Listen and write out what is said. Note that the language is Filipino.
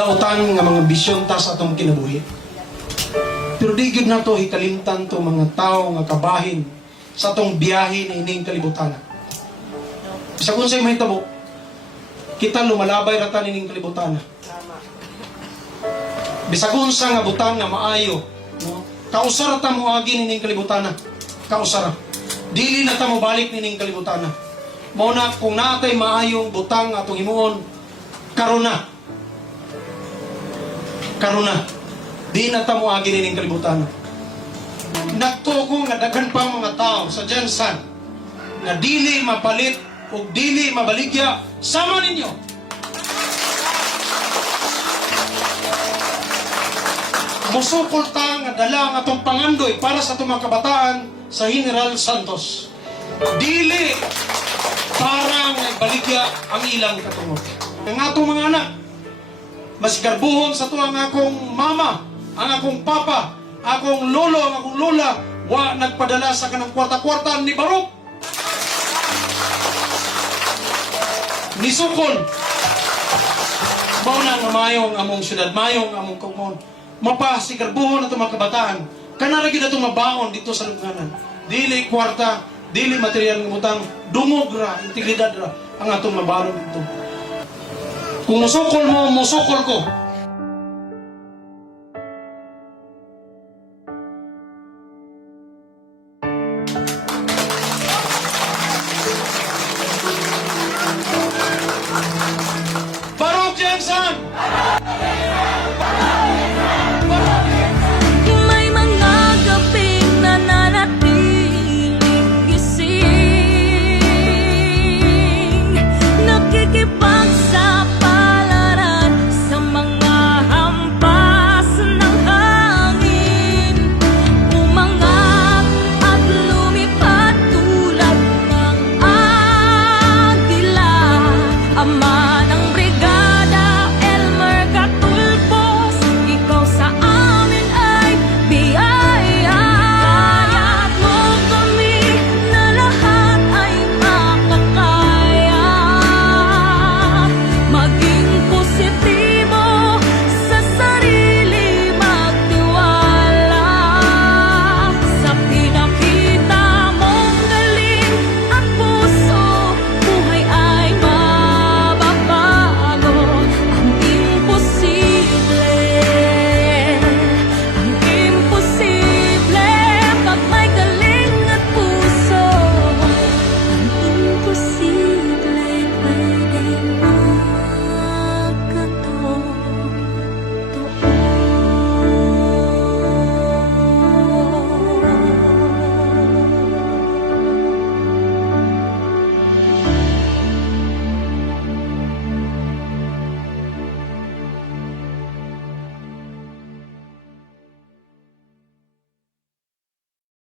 gidautan nga mga bisyon ta sa atong kinabuhi. Pero di gyud nato hikalimtan to mga tao nga kabahin sa atong biyahe na ining kalibutan. Bisag unsay mahitabo, kita lumalabay rata ining kalibutan. Bisag unsa nga butang nga maayo, no? Kausara ta mo agi ining kalibutan. Kausara. Dili na ta mo balik ining kalibutan. Mao na kung naatay maayong butang atong himuon, karuna. Karuna. Di na ta mo agi ining kalibutan. Nagtuko nga daghan pang mga tao sa Jensan nga dili mapalit o dili mabaligya sama ninyo. Musukol ta nga dala ang atong pangandoy para sa atong mga kabataan sa General Santos. Dili para nga baligya ang ilang katungod. Ang atong mga anak, mas garbuhon sa to ang akong mama, ang akong papa, akong lolo, ang akong lola, wa nagpadala sa kanang kwarta-kwarta ni Barok. Ni Sukol. Mao na nga mayong among syudad, mayong among kaumon. Mapasigarbuhon na itong mga kabataan. Kanaragi na itong mabaon dito sa lubnganan. Dili kwarta, dili material ng utang, dungog ra, integridad ra, ang atong mabaon dito. Kung musukol mo, musukol ko.